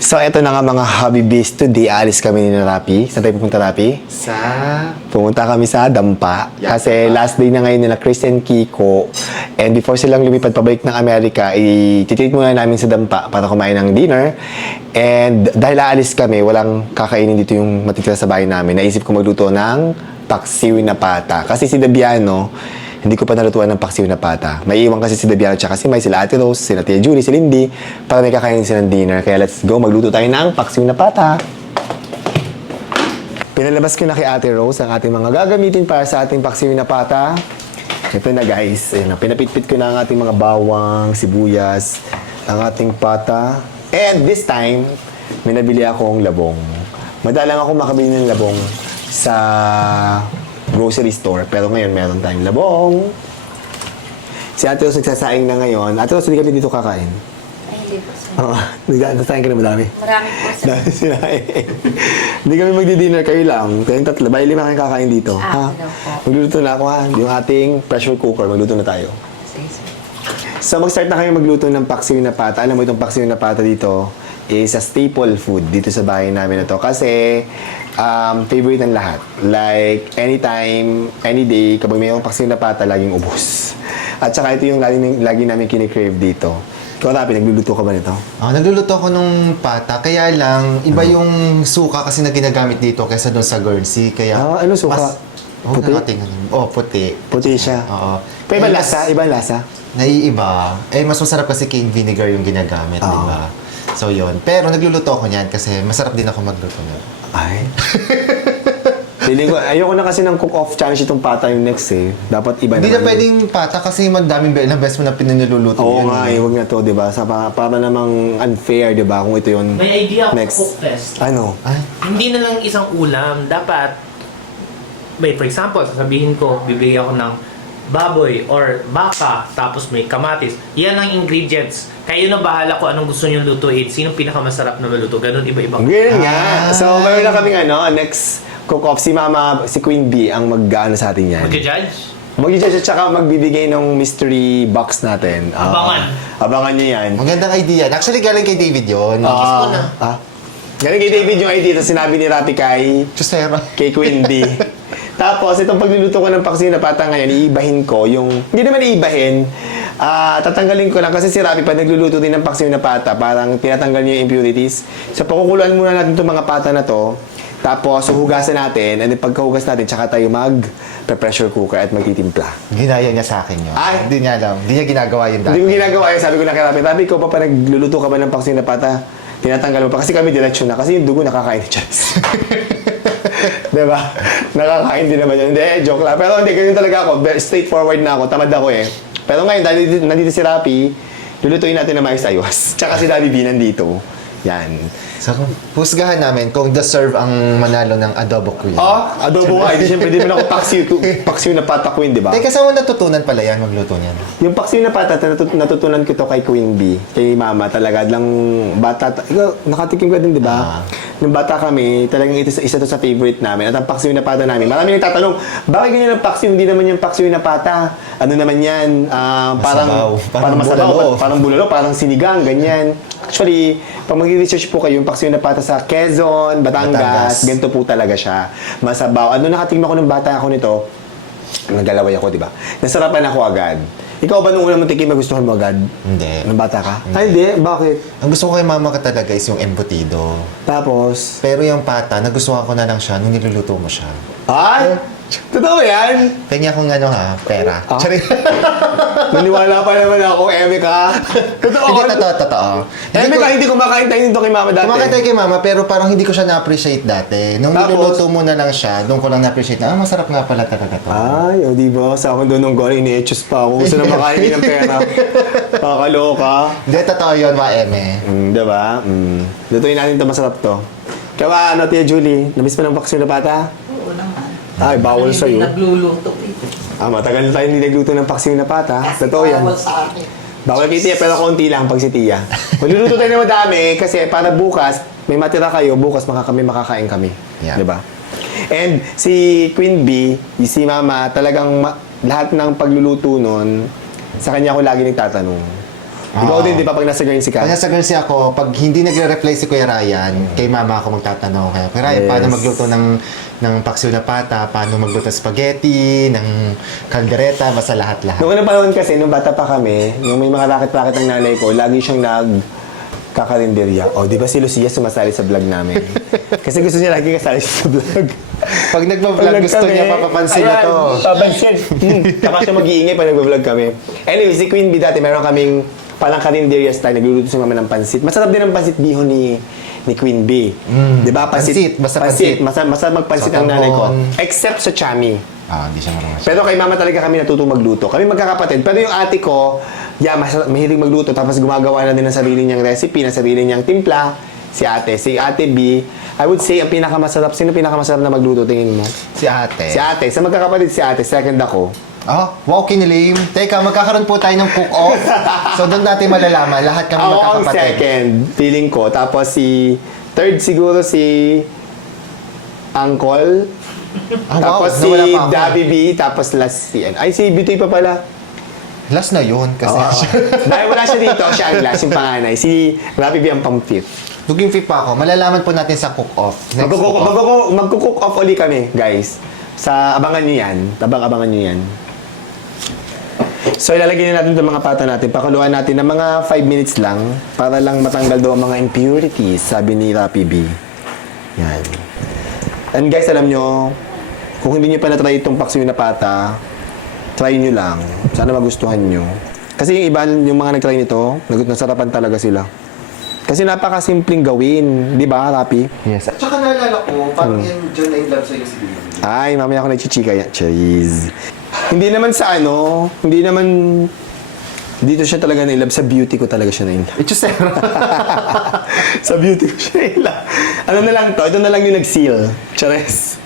So, eto na nga mga hobby bees. Today, alis kami ni Rapi. Saan tayo pupunta, Rapi? Pumunta kami sa Dampa. Kasi last day na ngayon nila Chris and Kiko. And before silang lumipad pabalik ng Amerika, i-treat muna namin sa Dampa para kumain ng dinner. And dahil aalis kami, walang kakainin dito yung matitira sa bahay namin. Naisip ko magluto ng paksiw na pata. Kasi si Dabiano, hindi ko pa nalutuan ng paksiw na pata. May iwan kasi si Dabiano tsaka si May, sila Ate Rose, sila Tia Julie, si Lindy, para may kakainin silang dinner. Kaya let's go, magluto tayo ng paksiw na pata. Pinalabas ko na kay Ate Rose ang ating mga gagamitin para sa ating paksiw na pata. Ito na guys, ayun, pinapitpit ko na ang ating mga bawang, sibuyas, ang ating pata. And this time, may nabili akong labong. Madalang ako makabili ng labong sa grocery store. Pero ngayon, meron tayong labong. Si Ate Rose nagsasaing na ngayon. Ate Rose, hindi kami dito kakain. Ay, hindi po, sir. Oo, nagsasaing ka na madami. Marami po, sir. Dahil sinaing. Hindi kami magdi-dinner, kayo lang. Kayong tatlo. Bali, lima kayong kakain dito. Ha? Hello po. Magluluto na ako ha. Yung ating pressure cooker, magluto na tayo. Sige, sir. So, mag-start na kayo magluto ng paksiw na pata. Alam mo itong paksiw na pata dito is a staple food dito sa bahay namin na to. Kasi, favorite ng lahat. Like, anytime, any day, kapag mayroong paksiw na pata, laging ubos. At saka ito yung lagi namin kinikrave dito. Ikaw, Rapi, nagluluto ka ba nito? Nagluluto ako nung pata, kaya lang, iba yung suka kasi na ginagamit dito kaysa doon sa Guernsey. Kaya, Ano suka? Puti? Puti. Puti siya. Oo. Pero ibang lasa? Ibang lasa? Naiiba. Mas masarap kasi cane vinegar yung ginagamit, di ba? So, yun. Pero nagluluto ako niyan kasi masarap din ako magluto niyan. Ay. Ayoko na kasi ng cook-off challenge itong pata yung next eh. Dapat iba Hindi na naman. pwedeng pata kasi madaming ilang beses mo na pinaniluluto Oo yan. nga, huwag na to, di ba? Para namang unfair, di ba? Kung ito yung May idea ako next. sa Cookfest. Ano? Ay, Hindi na lang isang ulam. Dapat, for example, sasabihin ko, bibigyan ako ng baboy or baka, tapos may kamatis. Yan ang ingredients. Kayo na bahala kung anong gusto nyo lutuin. Sinong pinakamasarap na maluto. Ganun, iba-ibang. Ganyan nga. So, mayroon na kaming next cook-off. Si Mama, si Queen Bee ang mag-ano sa atin yan. Magja-judge? Mag-judge at saka magbibigay ng mystery box natin. Abangan. Abangan nyo yan. magandang idea. Actually, galing kay David yun. Kiss mo na. Galing kay David yung idea. Tapos sinabi ni Rapi Chusera. kay Queen Bee. Tapos, itong pagluluto ko ng paksiw na pata ngayon, iibahin ko yung... Hindi naman iibahin. Tatanggalin ko lang kasi si Rapi pag nagluluto din ng paksiw na pata, parang tinatanggal niya yung impurities. So, pakukuluan muna natin itong mga pata na to. Tapos, hugasan natin. And then, pagkahugas natin, tsaka tayo mag-pressure cooker at magtitimpla. Ginaya niya sa akin yun. Ay! Hindi niya alam. Hindi niya ginagawa yun dati. Hindi ko ginagawa yun. Sabi ko na kay Rapi, Rapi, ikaw pa nagluluto ka ba ng paksiw na pata? Tinatanggal mo pa. Kasi kami diretsyon na. Kasi yung dugo nakakain ni Chance. Diba? Nakakain din naman yun. Hindi, joke lang. Pero hindi, ganyan talaga ako. Straightforward na ako. Tamad ako eh. Pero ngayon, dahil nandito si Rapi, lulutuin natin na maayos-ayos. Tsaka si Daddy B nandito. Yan. So, husgahan namin kung deserve ang manalo ng adobo queen. Adobo nga. Siyempre, di mo na ako paksiw na pata queen, di ba? Teka, saan mo natutunan pala yan magluto niyan? Yung paksiw na pata, natutunan ko to kay Queen Bee. Kay Mama talaga. Lang bata. Ikaw, nakatikim ka din, di ba? Nung bata kami, talagang isa to sa favorite namin. At ang paksiw na pata namin. Marami nagtatanong, bakit ganyan ang paksiw? Hindi naman yung paksiw na pata. Ano naman yan? Parang masabaw. Parang bulalo, parang sinigang, ganyan. Actually, pag mag-research po kayo, yung paksiw na pata sa Quezon, Batangas, ganito po talaga siya. Masabaw. Ano nakatingin ako ng bata ako nito, naggalaway ako, di ba? Nasarapan ako agad. Ikaw ba nung unang tikim magustuhan mo agad? Hindi. Nung bata ka? Ay, hindi. Bakit? Ang gusto ko kay mama ka talaga is yung embutido. Tapos? Pero yung pata, nagustuhan ko na lang siya nung niluluto mo siya. Ay! Totoo yan? Kanya kung pera. Sorry. Naniwala pa naman ako, eme ka. Totoo. Hindi, totoo. Eme ka, hindi kumakain tayo nito kay Mama dati. Kumakain tayo kay mama, pero parang hindi ko siya na-appreciate dati. Nung Tapos? niluluto mo na lang siya, doon ko lang na-appreciate na, masarap nga pala talaga to. Ay, o diba? Sa akin doon nung gano'n, ini-etchos pa ako. Gusto na makain ng pera. Kakaloka. Hindi, totoo yun, eme. Diba? Lutuin natin ito, masarap to. Kaya Tia Julie, nabis pa ng paksiw na pata? Oo naman. Ay, bawal sa'yo. Nagluluto ito. Matagal na tayo hindi nagluto ng paksiw na pata. Kasi Totoo yan. bawal sa akin. Bawal kay Tia, pero konti lang pag si Tia. Magluluto tayo na madami kasi para bukas, may matira kayo, bukas makakain kami. Yeah. Diba? And si Queen Bee, si Mama, talagang lahat ng pagluluto nun, sa kanya ako lagi nagtatanong. Ikaw din, di ba, pag nasa Guernsey ka? Kaya sa Guernsey ako, pag hindi nagre-reply si Kuya Ryan, kay mama ako magtatanong. Kaya, Kuya Ryan, Yes. paano magluto ng paksiw na pata? Paano magluto ng spaghetti? Ng kaldereta? Basta lahat-lahat. Noong unang panahon kasi, nung bata pa kami, nung may mga racket-racket ng nanay ko, lagi siyang kakarinderya. O, di ba si Lucia sumasali sa vlog namin? Kasi gusto niya lagi kasali sa vlog. Pag nagpa-vlog, gusto niya papapansin na to. Papansin. Saka siya mag-iingay pag nagpa-vlog kami. Anyway, si Queen Bee dati, meron kaming palang karinderya style. Nagluluto si mama ng pansit. Masarap din ang pansit bihon ni Queen Bee. Di ba? Pansit, basta pansit. Masarap magpansit ang nanay ko. Except sa chami. Hindi siya marunong. Pero kay mama talaga kami natutong magluto. Kami magkakapatid. Pero yung ate ko, mahilig magluto. Tapos gumagawa na din ng sarili niyang recipe, ng sarili niyang timpla. Si Ate B, I would say, ang pinakamasarap. Sino pinakamasarap na magluto, tingin mo? Si ate. Si ate. Sa magkakapatid si ate, second ako. Wow, kinilim. Teka, magkakaroon po tayo ng cook-off. So, doon natin malalaman. Lahat kami Ako ang magkakapatid. second, feeling ko. Tapos third siguro si Uncle. Tapos si nawala pa ako. Dabi B. Tapos last si si Bitoy pa pala. Last na yun. Kasi Dahil wala siya dito, siya ang last, yung panganay. Si Rapi B ang pang-fifth. Naging fit pa ako. Malalaman po natin sa cook-off. Next cook-off. Magkukook off uli kami, guys. Abangan nyo yan. Abangan nyo yan. So, ilalagay na natin itong mga pata natin. Pakuluan natin ng mga 5 minutes lang para lang matanggal daw ang mga impurities, sabi ni Rapi B. Yan. And guys, alam nyo, kung hindi nyo pa na-try itong paksiw na pata, try nyo lang. Sana magustuhan nyo. Kasi yung iba, yung mga nag-try nito, nasarapan talaga sila. Kasi napakasimpleng gawin. Di ba, Rapi? Yes. At saka naalala ko, parang yun dyan na in love sa'yo si Bibi. Ay, mamaya ako nagchichika yan. Cheese. Hindi naman dito siya talaga na-inlove. Sa beauty ko talaga siya na-inlove. Ichusera. Sa beauty ko siya na-inlove. Ano na lang to? Ito na lang yung nag-seal. Chares.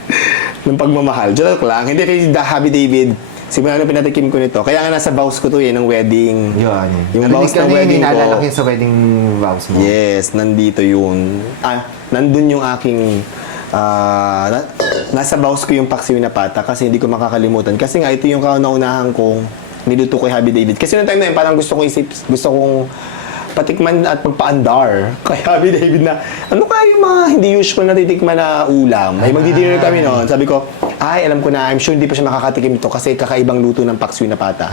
Ng pagmamahal. Joke lang. Hindi kay Happy David. Simula na pinatikim ko nito. Kaya nga nasa vows ko to ng wedding. Yun. Yung vows ng wedding ko. Naalala ko yun sa wedding vows mo. Yes, nandito yun. Nandun yung aking... nasa vows ko yung paksiw na pata kasi hindi ko makakalimutan. Kasi nga, ito yung kauna-unahan kong niluto ko kay Happy David. Kasi noong time na yun, parang gusto kong patikman at magpaandar kay Happy David na, ano kaya yung mga hindi usual na titikman na ulam? Ay, magdi-dinner kami noon. Sabi ko, alam ko na, I'm sure hindi pa siya makakatikim ito kasi kakaibang luto ng paksiw na pata.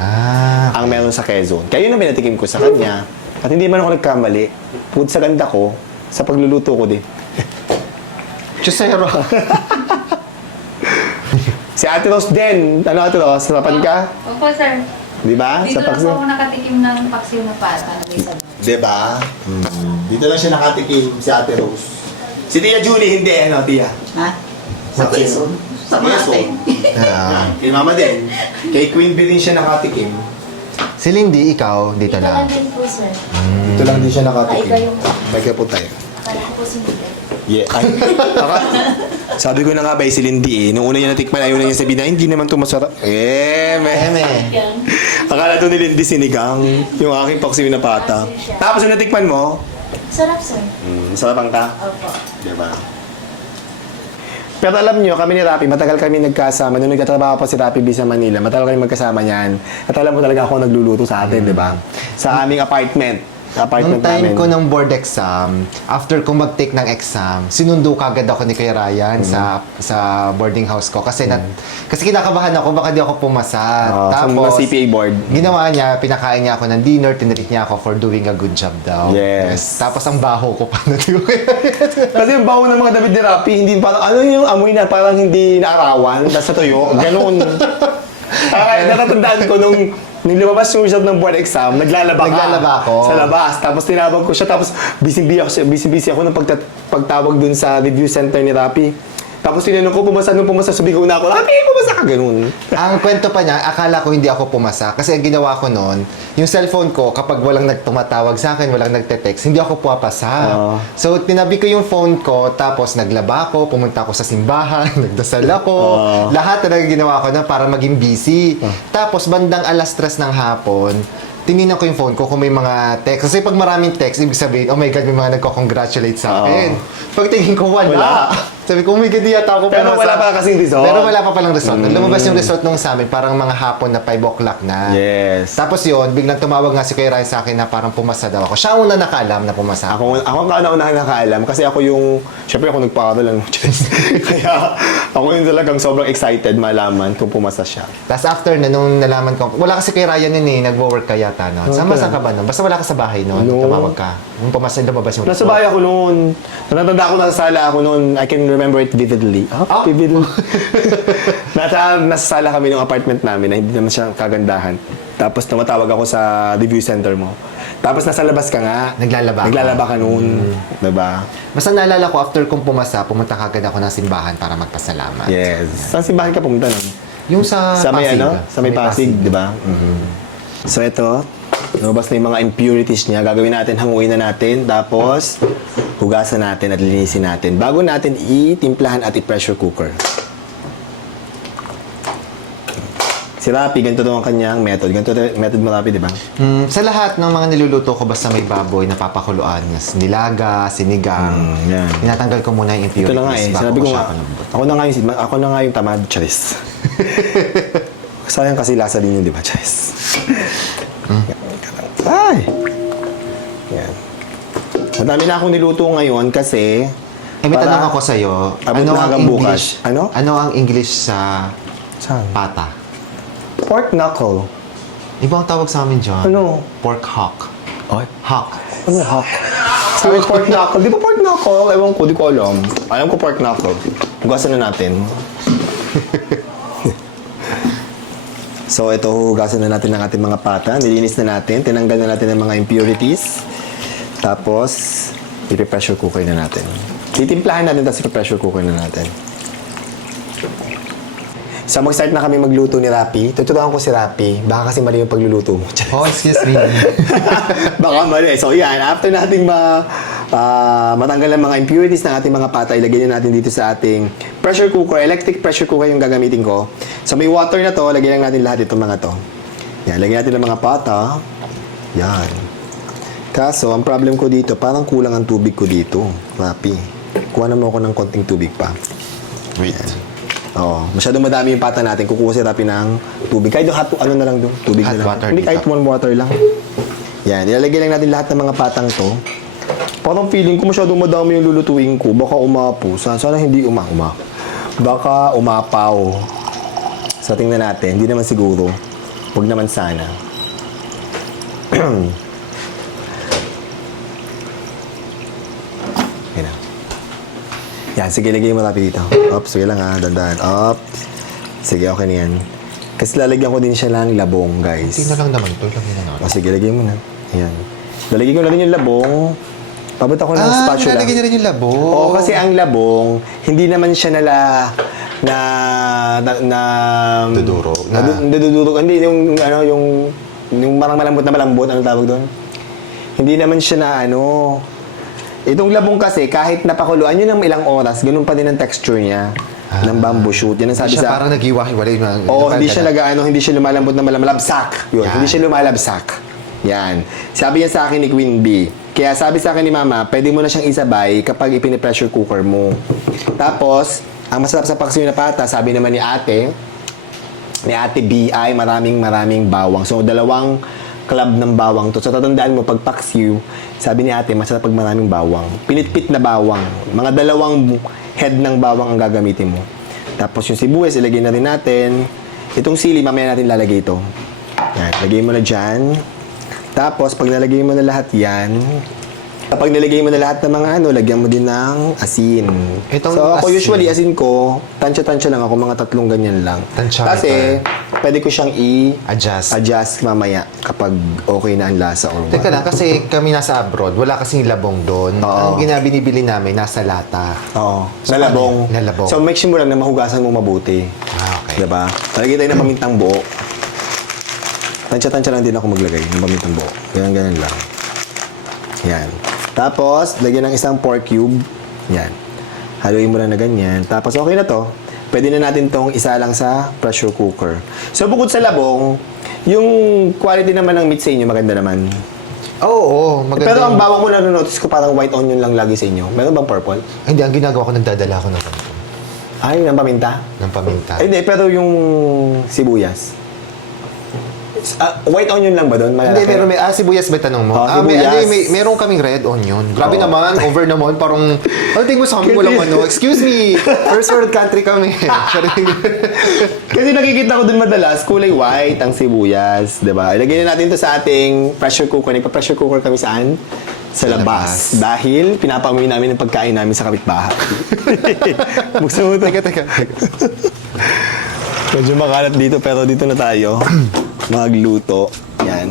Ang meron sa Quezon. Kaya yun ang pinatikim ko sa kanya. At hindi man ako nagkamali. Pud sa ganda ko, sa pagluluto ko din. Chusera. Si Ate Rose din. Ano, Ate Rose? Sarapan ka? Opo, sir. Di ba? Dito Sa lang po paksiw. ako nakatikim ng paksiw na pata. Di ba? Dito lang siya nakatikim si Ate Rose. Si Tia Julie, hindi. Ano, Tia? Ha? Sa Quezon. Sa Quezon. Kay Mama din. Kay Queen Bee din siya nakatikim. Si Lindy, ikaw, dito Ito lang lang. din po, sir. Dito lang din siya nakatikim. Ay, kayo. May po tayo. Akala ko po si Miguel. Yeah. Ay, sabi ko na nga ba, si Lindy eh. Nung una niya natikman, ayaw na niya sabihin na, hindi naman ito masarap. Eme. Yan. Akala to ni Lindy sinigang. Yung aking paksiw na pata. Tapos yung natikman mo, Sarap, sir. sarapan ka. Opo. Diba? Pero alam nyo, kami ni Rapi, matagal kami nagkasama. Nung nagtatrabaho pa si Rapi B sa Manila, matagal kami magkasama niyan. At alam mo talaga ako nagluluto sa atin, di ba? Sa aming apartment. Nung time namin. ko ng board exam, after ko mag-take ng exam, sinundo kagad ako ni Kuya Ryan sa boarding house ko kasi kasi kinakabahan ako baka di ako pumasa. Sa mga CPA board. Ginawa niya, pinakain niya ako ng dinner, tinreat niya ako for doing a good job daw. Yes. Tapos ang baho ko pa na Kasi yung baho ng mga damit ni Rapi, hindi parang, ano yung amoy na parang hindi naarawan, nasa tuyo, ganun. Natatandaan ko nung lumabas yung result ng board exam, naglalaba ako. Sa labas. Tapos tinawag ko siya, tapos busy ako ng pagtawag dun sa review center ni Rapi. Tapos tinanong ko, nung pumasa, sabi ko na ako, Rapi, pumasa ka, ganun. Ang kwento pa niya, akala ko hindi ako pumasa. Kasi ang ginawa ko noon, yung cellphone ko, kapag walang tumatawag sa akin, walang nagte-text, hindi ako pumapasa. So, tinabi ko yung phone ko, tapos naglaba ako, pumunta ako sa simbahan, nagdasal ako. Lahat talaga ginawa ko na para maging busy. Tapos, bandang 3:00 ng hapon, tinignan ko yung phone ko kung may mga text. Kasi pag maraming text, ibig sabihin, oh my God, may mga nagko-congratulate sa akin. Pag tingin ko, wala. Sabi ko, oh my God, di yata ako Pero wala pa kasing result. Pero wala pa palang result. Nung lumabas yung result nung sa amin, parang mga hapon na 5 o'clock na. Yes. Tapos yun, biglang tumawag nga si Kuya Ryan sa akin na parang pumasa daw ako. Siya ang una nakaalam na pumasa ako. Ako ang kauna-unahan nakaalam kasi ako yung, syempre ako nagpakado lang ng chess. Kaya ako yung talagang sobrang excited malaman kung pumasa siya. Tapos after na, nung nalaman ko, wala kasi kay Ryan yun eh, nag-work ka yata noon. Okay. Saan ka ba noon? Basta wala ka sa bahay noon, No. tumawag ka. Nung pumasa, lumabas yung Nasa bahay ako noon. Natanda ako, nasa sala ako noon. I can remember it vividly. Ah. Vividly. nasa sala kami ng apartment namin na hindi naman siya kagandahan. Tapos tumatawag ako sa review center mo. Tapos nasa labas ka nga. Naglalaba ka. Naglalaba ka noon. Diba? Basta naalala ko, after kong pumasa, pumunta kagad ako ng simbahan para magpasalamat. Yes. Saan simbahan ka pumunta nun? Yung sa May Pasig. ano? Sa may Pasig, di ba? So ito, lumabas na yung mga impurities niya. Gagawin natin, hanguin na natin. Tapos, hugasan natin at linisin natin. Bago natin itimplahan at i-pressure cooker. Si Rapi, ganito daw ang kanyang method. Ganito method mo, Rapi, di ba? Sa lahat ng mga niluluto ko, basta may baboy na papakuluan, nilaga, sinigang, yan. tinatanggal ko muna yung impurities. Ito na nga eh. bago Sinabi ko siya nga, palambot. ako na nga yung tamad, Charis. Sayang kasi lasa din yun, di ba, Charis? Ay! Yan. Madami na akong niluto ngayon kasi... May para- tanong ako sa'yo, Abot na hanggang bukas. Ano? Ano ang English sa Saan? pata? Pork knuckle. Ibang tawag sa amin dyan. Ano? Pork hock. Ay? Hock. Ano yung hawk? Sabi pork knuckle. Di ba pork knuckle? Ewan ko, di ko alam. Alam ko pork knuckle. Hugasan na natin. So, ito, hugasan na natin ang ating mga pata. Nilinis na natin. Tinanggal na natin ang mga impurities. Tapos, ipi-pressure cooker na natin. Titimplahan natin, tapos ipi-pressure cooker na natin. So, mag-start na kami magluto ni Rapi. Tuturuan ko si Rapi. Baka kasi mali yung pagluluto mo. Oh, excuse me. Baka mali. So, yan. After nating matanggal ang mga impurities ng ating mga pata, ilagay na natin dito sa ating pressure cooker. Electric pressure cooker yung gagamitin ko. So, may water na to. Lagyan lang natin lahat itong mga to. Yan. Lagyan natin ang mga pata. Yan. Kaso, ang problem ko dito, parang kulang ang tubig ko dito. Rapi. Kuha naman ako ng konting tubig pa. Wait. Oo. Masyadong madami yung pata natin. Kukuha si Rapi ng tubig. Kahit yung hot, ano na lang doon? Tubig Hot na lang. water Hindi, dito. kahit warm water lang. Yan. Ilalagay lang natin lahat ng mga patang to. Parang feeling ko masyadong madami yung lulutuin ko. Baka umapo. Sana hindi Baka umapaw. So, tingnan natin. Hindi naman siguro. Huwag naman sana. Yan na. Yan, sige, lagay mo Rapi dito. Ops, sige lang ha, dandan. Ops. Sige, okay na yan. Kasi lalagyan ko din siya ng labong, guys. Hindi na lang naman ito. Lagyan na natin. O sige, lagay mo na. Ayan. Lalagyan ko na rin yung labong. Pabot ako ng spatula. Nilalagay na rin yung labo. Oo, kasi ang labong, hindi naman siya Dudurog na. Nadudurog. Hindi, yung parang malambot na malambot, anong tawag doon? Hindi naman siya na itong labong kasi, kahit napakuluan yun ng ilang oras, ganun pa din ang texture niya ng bamboo shoot. Yan ang sabi Siya sa... parang nag-iwahiwalay. Oo, hindi siya hindi siya lumalambot na malabsak. Yun, Yan. hindi siya lumalabsak. Yan. Sabi niya sa akin ni Queen Bee. Kaya sabi sa akin ni Mama, pwede mo na siyang isabay kapag ipine-pressure cooker mo. Tapos, ang masarap sa paksiw na pata, sabi naman ni Ate B ay maraming bawang. So, 2 club ng bawang to. So, tatandaan mo, pag paksiw, sabi ni Ate, masarap pag maraming bawang. Pinitpit na bawang. Mga 2 head ng bawang ang gagamitin mo. Tapos yung sibuyas, ilagay na rin natin. Itong sili, mamaya natin lalagay ito. Yan, lagay mo na dyan. Tapos, pag nalagay mo na lahat yan, kapag nalagay mo na lahat ng mga lagyan mo din ng asin. Itong So, ako asin. usually, asin ko, tansya-tansya lang ako, mga 3 ganyan lang. Tansya Kasi, pwede ko siyang Adjust. adjust mamaya kapag okay na ang lasa or what. Teka lang, kasi kami nasa abroad, wala kasing labong doon. Oo. Ang binibili namin, nasa lata. Oo. So, Nalabong. nalabong. So, make sure mo lang na mahugasan mo mabuti. Okay. Diba? Talagay tayo ng pamintang buo. Tansya-tansya lang din ako maglagay ng pamintang buo. Ganyan lang. Yan. Tapos, lagyan ng isang pork cube. Yan. Haluin mo lang na ganyan. Tapos, okay na to. pwede na natin tong isa lang sa pressure cooker. So, bukod sa labong, yung quality naman ng meat sa inyo, maganda naman. Oo, maganda. Pero ang yung- bawang ko na-notice ko parang white onion lang lagi sa inyo. Meron bang purple? Hindi, ang ginagawa ko, nagdadala ako ng ganito, Ay, ng paminta? ng paminta. Ay, hindi, pero yung sibuyas. White onion lang ba doon? Hindi, meron may sibuyas ba tanong mo? Sibuyas. Meron kaming red onion. Grabe Oo. naman, over naman, parang, tingin mo sa amin, walang ano, excuse me, first world country kami. Kasi nakikita ko dun madalas, kulay white ang sibuyas, di ba? Ilagay na natin to sa ating pressure cooker. Nagpa-pressure cooker kami saan? Sa labas. Dahil pinapamuwi namin ang pagkain namin sa kapitbahay. Buksan mo ito. Teka. Medyo makalat dito, pero dito na tayo magluto. Yan.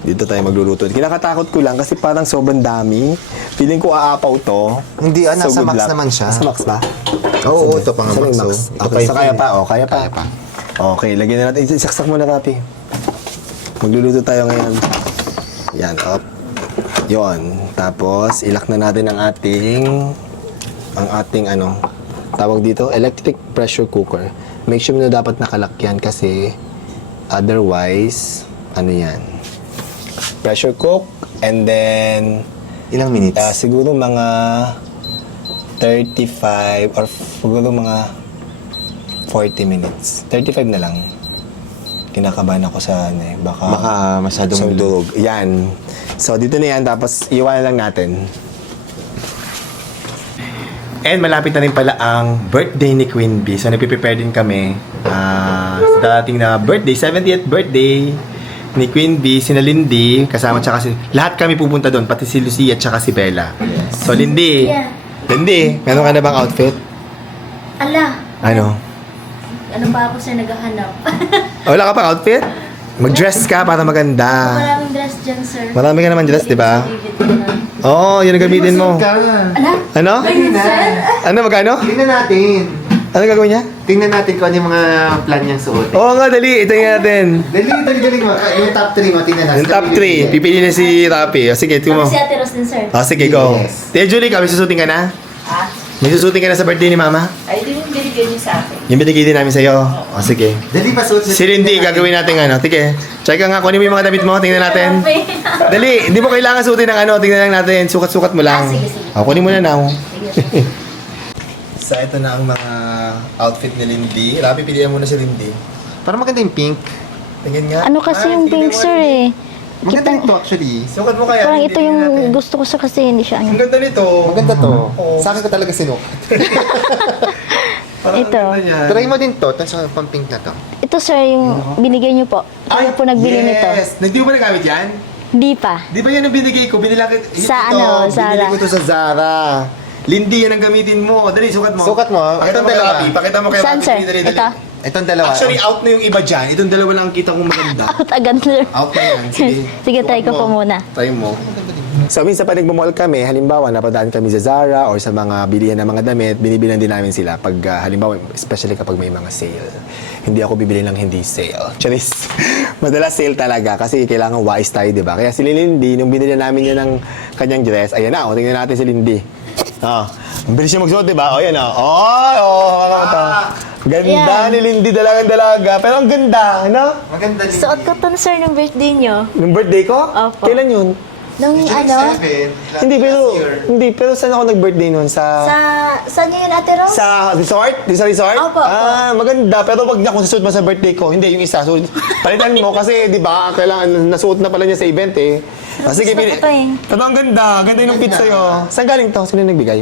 Dito tayo magluluto. Kinakatakot ko lang kasi parang sobrang dami. Feeling ko aapaw to. Hindi, nasa good max luck. naman siya. Nasa max ba? Oo, ito pa nga Saan yung max. max? Ito Okay, pa so kaya pa. Oh, kaya pa. Kaya pa. Okay, lagyan na natin. Isaksak muna, Rapi. Magluluto tayo ngayon. Yan, up. Yon. Tapos, ilak na natin ang ating ano, tawag dito, electric pressure cooker. Make sure na dapat nakalak yan kasi otherwise, ano yan, pressure cook and then Ilang minutes? siguro mga 35 or siguro mga 40 minutes. 35 na lang. Kinakabahan ako sa ano eh. Baka masyadong sa durog. Yan. So, dito na yan. Tapos, iwanan lang natin. And malapit na rin pala ang birthday ni Queen Bee. So, nagpiprepare din kami sa dating na birthday, 70th birthday ni Queen Bee, si Lindy, kasama tsaka si... Lahat kami pupunta doon, pati si Lucia tsaka si Bella. So, Lindy. Yeah. Lindy, meron ka na bang outfit? Ala, Ano? ano pa ako sir naghahanap? Wala ka pang outfit? Mag-dress ka para maganda. Maraming dress dyan sir. Marami ka naman dress, di ba? Oo, yun ang gamitin mo. Ala, Ano? Ano, magkano? Tingnan natin. Ano gagawin niya? Tingnan natin kung ano yung mga plan niyang suot. Oo nga, dali. Tingnan natin. Dali mo. Yung top 3 mo, tingnan natin. Yung top 3. Pipili na si Rapi. O sige, tingnan mo. si Ate Ros din sir. O sige, go. Yes. Tia Julie, may susuting ka na? Ah, May susuting ka na sa birthday ni Mama? ay di yung binigay niyo sa akin. Yung binigay din namin sa'yo. O sige. Dali pa suot. Si Lindy, gagawin natin ano. Tige, check ka nga. Kunin mo yung mga damit mo. Tingnan natin. Dali, hindi mo kailangan suotin ng ano. Tingnan lang natin. Sukat-sukat mo lang. Ah, sige, sige. O, kunin mo na now. Sige. So, ito na ang mga outfit ni Lindy. Rapi, pilihan mo na si Lindy. Parang maganda yung pink. Tingnan nga. Ano kasi yung pink sir eh. Maganda ito actually. Sukat mo kaya. Parang Lindy, ito tingnan natin. yung gusto ko sa kasi hindi siya Ang ano. ganda nito. Maganda to. Oo. Sa akin ko talaga sinuot. Parang Ito. ang ganda niya. Try mo din to. Ito sa pang pink na to. Ito sir yung binigay niyo po. Ako po nagbili nito. Yes! Hindi mo ba nagamit yan? Di pa. Di ba yan ang binigay ko? Binila ko Sa ito, ano, Binili Zara. ko to sa Zara. Lindy, yan ang gamitin mo. Dali, sukat mo. Sukat mo. Pakita Itong mo kay dalawa. Rapi. Pakita mo kay Saan, Rapi. sir? Dali, dali. Ito? Itong dalawa. Actually, out na yung iba dyan. Itong dalawa lang ang kita kong maganda. Out agad sir. Out na yan. Sige. Sige, try ko Sukat po mo. muna. Try mo. So, minsan pa nagmamall kami, halimbawa, napadaan kami sa Zara or sa mga bilihan ng mga damit, binibilan din namin sila pag, halimbawa, especially kapag may mga sale. Hindi ako bibili ng hindi sale. Charis. Madalas sale talaga kasi kailangan wise tayo, di ba? Kaya si Lindy, nung binili namin yan ng kanyang dress, ayan na, tingnan natin si Lindy. Ang bilis siya magsuot, di ba? O, yan o. Ganda Ayan. ni Lindy, dalagang-dalaga. Pero ang ganda, ano? Maganda din. Suot ko to sir ng birthday niyo. Nung birthday ko? Opo. Kailan yun? Nung ano? Hindi, pero saan ako nag-birthday nun? Saan niyo yun Ate Rose? Sa resort? Di sa resort? Opo, opo. Maganda. Pero wag na kung susuot mo sa birthday ko. Hindi, yung isa. So, palitan mo kasi, di ba, kailangan, nasuot na pala niya sa event eh. Sige, Gusto ko to eh. Pero ang ganda. Ganda yung fit sa'yo. Saan galing to? Sino yung nagbigay?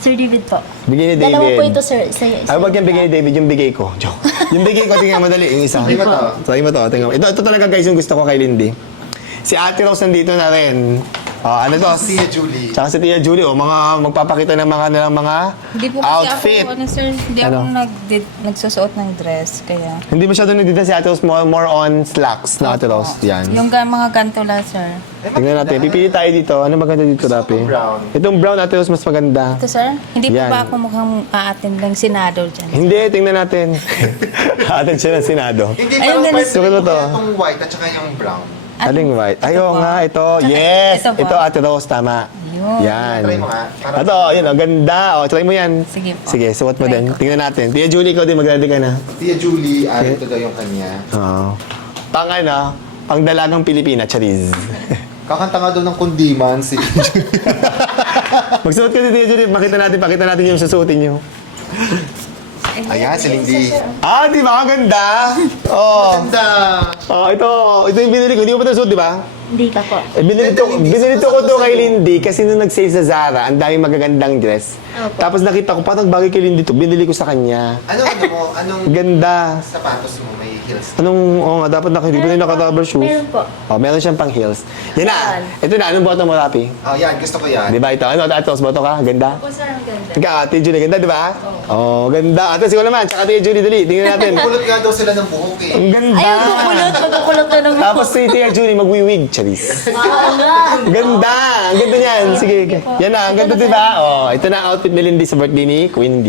Sir David po. Bigay ni David. Dalawa po ito sir. Ay, wag yung bigay ni David, yung bigay ko. Joke. Yung bigay ko, tingnan madali, yung isa. Try mo to. Try mo to, tingnan mo. Ito talaga guys, yung gusto ko kay Lindy. Si Ate Rose nandito na rin. Ano to? Si Julie. Tsaka si Tia Julie, mga magpapakita ng mga nilang mga Hindi po kasi outfit. ako, sir, hindi Ano? ako nagsusuot ng dress, kaya... Hindi masyado nagdita si Ate Rose, more on slacks na Ate Rose. Yan. Yung mga ganito lang, sir. Tingnan natin. Pipili tayo dito. Ano maganda dito, Rapi? brown. Itong brown, Ate Rose, mas maganda. Ito, sir? Hindi po Yan. ba ako mukhang aatin ng senado dyan? Hindi, tingnan natin. Atin siya ng Senado. Hindi, Ayun, parang ganun. pwede Sukat mo to. itong white at saka yung brown. Aling white. Ito Ayaw po. nga, ito. Tsaka Yes! ito po. Ito, Ate Rose, tama. Yun. Yan. Try mo nga. Para- Ito, yun, ang ganda. O, try mo yan. Sige po. Sige, suot mo Try din. ko. Tingnan natin. Tia Julie, ikaw din, mag-ready ka na. Tia Julie, ito daw yung kanya. Oo. Pang ano, pang dalagang Pilipina, chariz. Kakanta nga doon ng kundiman si Magsuot ka din, Tia Julie. Pakita natin yung susuotin nyo. Ayan, si Lindy. Ah, di ba? Ang ganda. Oh. Ganda! Oh, ito yung binili ko. Hindi mo pa ito suot, di ba? Hindi pa po. Binili ko to kay Lindy kasi nung nag-sale sa Zara, ang daming magagandang dress. Opo. Tapos nakita ko, parang bagay kay Lindy to. Binili ko sa kanya. Anong Ganda. sapatos mo may heels? Oo nga, dapat hindi pa rin naka-rubber shoes. Meron po. Oh, meron siyang pang heels. Yan na. Yan. Ito na, anong boto mo, Rapi? Oh, yan. Gusto ko yan. Di ba ito? Ano, atos, boto ka? Ganda? Po, sir, ang ganda. Ikaw, Ate Julie, ganda, di ba? Oo, ganda. Atos, ikaw naman. Tsaka Ate Julie, dali. Tingnan natin. Kulot nga daw sila ng buhok eh. Ang ganda. Ay, magkukulot na ng Tapos si Tia Julie, magwiwig, charis. Oo nga. Ang ganda! Ang ganda niyan. Sige. Yan na, ang ganda diba? Oh, ito na ang outfit ni Lindy sa birthday ni Queen D.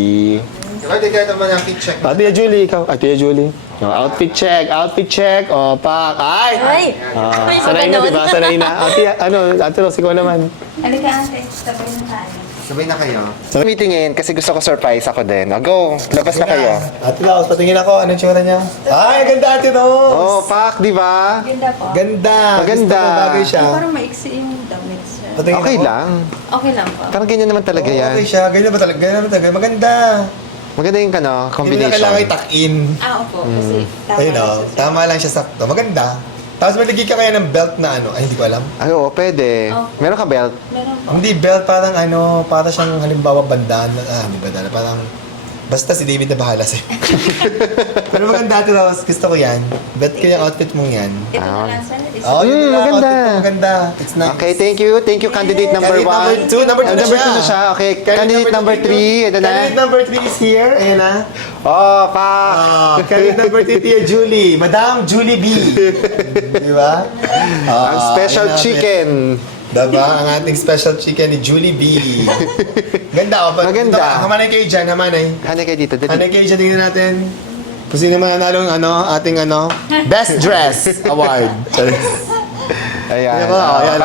Diba, di kaya naman ang check. Oh, Tia Julie, ikaw. Ah, Tia Julie. Oh, outfit check. Oh, pak. Ay! Ay! Ah, Ay, sanay na, ganun. diba? Sanay na. Ah, Tia, Ate Rose, ikaw naman. Halika ate, sabay na tayo. Sabay na kayo. So, meetingin kasi gusto ko surprise ako din. Oh, go! Labas na kayo. Ate Rose, patingin ako. Anong tsura niya? Ay, ganda, Ate Rose! Oh, pak, di ba? Ganda po. Ganda. Maganda. Gusto ko bagay siya. Parang maiksi yung damit sir. Patingin Okay ako. lang. Okay lang po. Parang ganyan naman talaga Oo, yan. okay siya. Ganyan ba talaga? Ganyan naman talaga. Maganda. Maganda yung Hindi mo na combination. kailangan i-tuck-in. Opo. Kasi tama Ayun na o, siya, sir. tama lang siya sakto. Maganda. Tapos malagay ka kaya ng belt na ano. Ay, hindi ko alam. Ay, oo, pwede. Okay. Meron ka belt? Meron po. Hindi, belt parang ano, para siyang halimbawa bandana. Hindi bandana. Parang, basta si David na bahala sa'yo. Pero maganda ito, Rose. Gusto ko yan. Bet ko yung outfit mong yan. Ito na lang sir. Is- Oh, yun na, maganda. outfit mo, maganda. It's nice. Okay, thank you. Thank you, candidate number Candidate 1. number 2. Number 2 na Number siya. 2 na siya. Okay, candidate number 3. Ito na. Candidate number 3 is here. Ayan na. Oh, pak! Candidate number 3, Tia Julie. Madam Julie B. Di ba? Ang special ayun na, chicken. Diba? Ang ating special chicken ni Julie B. Ganda, oh. Maganda. Hamanay kayo dyan, hamanay. Hanay kayo dito. Hamanay Dali. kayo dyan, tingnan natin. Kung sino man nanalo ng ating Best Dress Award. Ayan. Yan ko, ayan.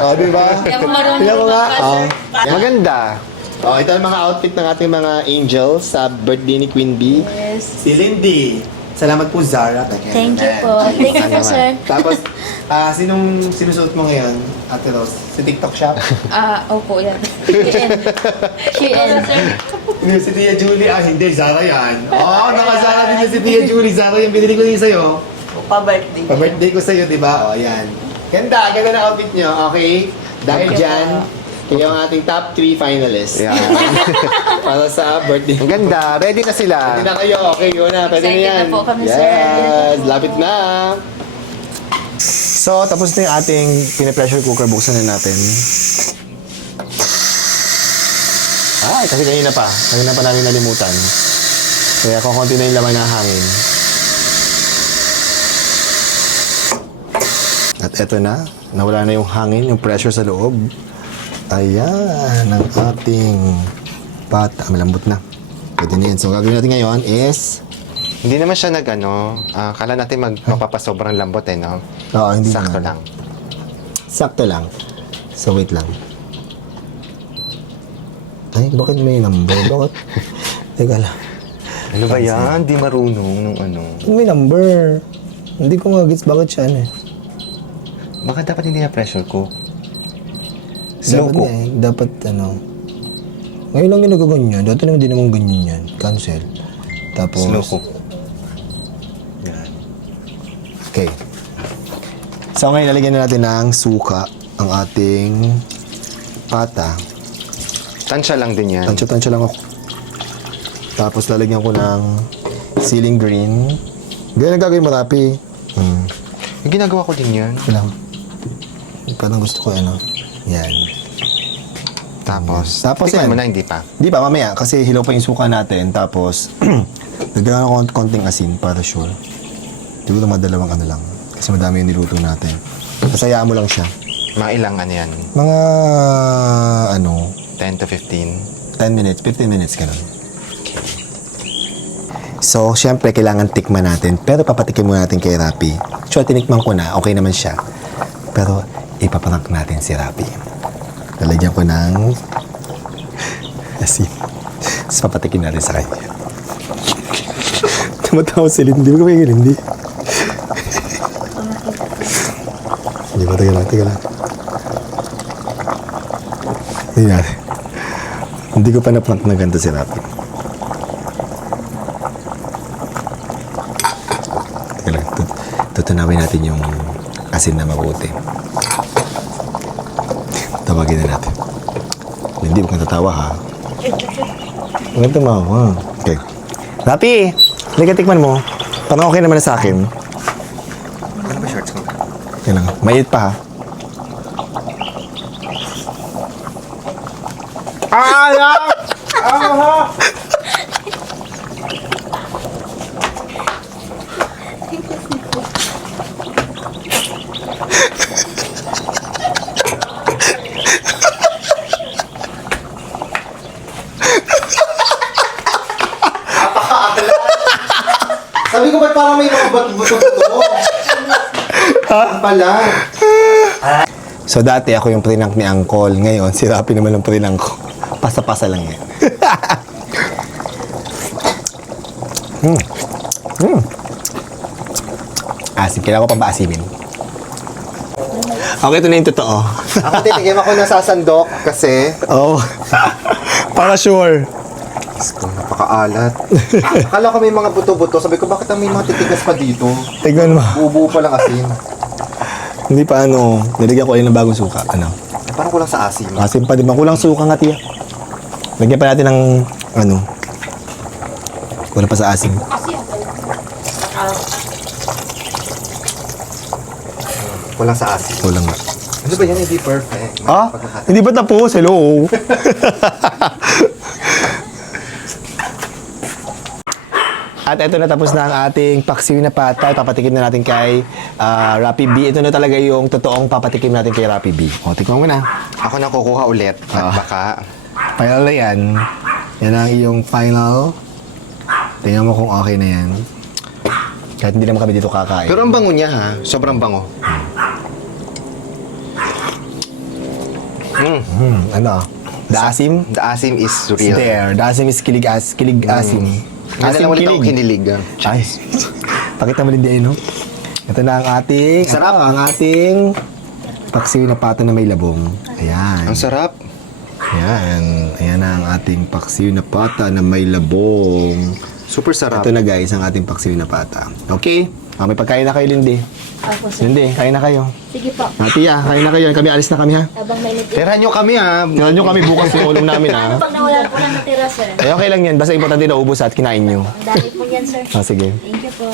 Oh, diba? Hindi ako marunong Tingnan ko nga. magbasa. Oh. Maganda. Oh, ito ang mga outfit ng ating mga angels sa birthday ni Queen B. Yes. Si Lindy. Salamat po, Zara. Thank you po. Thank you po, sir. Tapos, sinong sinusuot mo ngayon, Ate Rose? Si TikTok shop? Opo yan. Shein. Yung si Tia Julie, hindi, Zara yan. Naka-Zara din yung si Tia Julie. Zara yung binili ko din sa'yo. Pa-birthday. Pa-birthday ko sa'yo, di ba? Yan. Ganda na outfit nyo, okay? Dahil dyan, kayo ang ating top 3 finalists. Ayan. Para sa birthday. Ang ganda. Ready na sila. Pwede na kayo, okay, yun na. Pwede na Excited yan. na po kami, sir. Yes, lapit na. So, tapos na yung ating pinapressure cooker. Buksan na natin. Ay, kasi kanina pa namin nalimutan. Kaya kukunti na yung laman ng hangin. At eto na, nawala na yung hangin, yung pressure sa loob. Ayan, ang ating pata. Malambot na. Pwede na yan. So, gagawin natin ngayon is... Hindi naman siya kala natin mapapasobrang lambot no? Oo, hindi Sakto naman. lang. Sakto lang. So, wait lang. Ay, bakit may number? Bakit? Teka lang. Ano ba yan? Di marunong nung ano. May number. Hindi ko nga-gets bakit siya Baka dapat hindi na pressure cook. Dapat Slow cook. dapat ngayon lang ginagaganyan. Dati naman di naman ganyan yan. Cancel. Tapos... Slow cook. Okay. So ngayon, lalagyan na natin ng suka ang ating pata. Tansya lang din yan. Tansya-tansya lang ako. Tapos lalagyan ko ng ceiling green. Ganyan ang gagawin mo, Rapi. Yung ginagawa ko din yan. Lang. Parang gusto ko Yan. Tapos yan. tikman mo na, hindi pa. Di ba, mamaya. Kasi hilaw pa yung suka natin. Tapos, nagdagan ako ng konting asin para sure. Siguro madalawang lang. Kasi madami yung niluto natin. Kasayaan mo lang siya. Mga ilang yan? Mga, 10 to 15. 10 minutes, 15 minutes, ganun. So, syempre, kailangan tikman natin. Pero papatikin muna natin kay Rapi. So, tinikman ko na, okay naman siya. Pero, ipaparank natin si Rapi. Lalagyan ko ng asin. Tapos papatikin natin sa kanya. Tumatawa si Lindy. Huwag ka may Lindy. Hindi ba? Taga lang. Hindi natin. Hindi ko pa na-prank na ganito si Rapi. Taga lang. Tutunawin natin yung asin na mabuti. Tawagin na natin. Hindi, huwag kang tatawa ha. Huwag kang tumawa. Okay. Rapi! Halika tikman mo. Parang okay naman na sa akin. Ano ba shorts ko? Okay lang. Mainit pa ha. Sabi ko ba't parang may mga bato-bato? Ano pala? So dati ako yung prinank ni Uncle. Ngayon, si Rapi naman ang prinank ko. Pasa-pasa lang yan. Asim. Kailangan ko pa ba asimin? Okay, ito na yung totoo. Ako titigim ako nasasandok kasi Oh. Para sure. napakaalat. Akala ko may mga buto-buto. Sabi ko, bakit ang may mga titigas pa dito? Tignan mo. Buo-buo pa lang asin. Hindi pa ano. Nilagyan ko ulit ng bagong suka. Ano? Parang kulang sa asin. Asim pa, di ba? Kulang suka nga, tiya. Lagyan pa natin ng ano. Kulang pa sa asim. Kulang sa asin. Kulang nga. Ano ba yan? Hindi perfect. Ah? Pagkakataon. Hindi ba tapos? Hello? At ito na, tapos na ang ating paksiw na pata. Papatikim na natin kay Rapi B. Ito na talaga yung totoong papatikim natin kay Rapi B. O, tikman mo na. Ako na kukuha ulit. At baka... Final na yan. Yan ang iyong final. Tingnan mo kung okay na yan. Kahit hindi naman kami dito kakain. Pero ang bango niya ha. Sobrang bango. Ano? The asim? The asim is It's real. there. The asim is kilig asim. Ano lang ulit akong kinilig. Ay, pakita mo din din, no? Ito na ang ating, Sarap. ang ating paksiw na pato na may labong. Ayan. Ang sarap. Ayan. Ayan na ang ating paksiw na pata na may labong. Super sarap. Ito na guys, ang ating paksiw na pata. Okay? May pagkain na kayo, Lindy. Ako, sir. Lindy, kain na kayo. Sige po. Tia, kain na kayo. Kami, alis na kami, ha? Habang mainit. Tirahan nyo kami ha. Tingnan nyo kami bukas yung ulam namin, ha? Ano pag nawala po lang natira, sir? Eh, okay lang yan. Basta importante na ubos at kinain nyo. Ang dami po yan, sir. Ah, sige. Thank you po.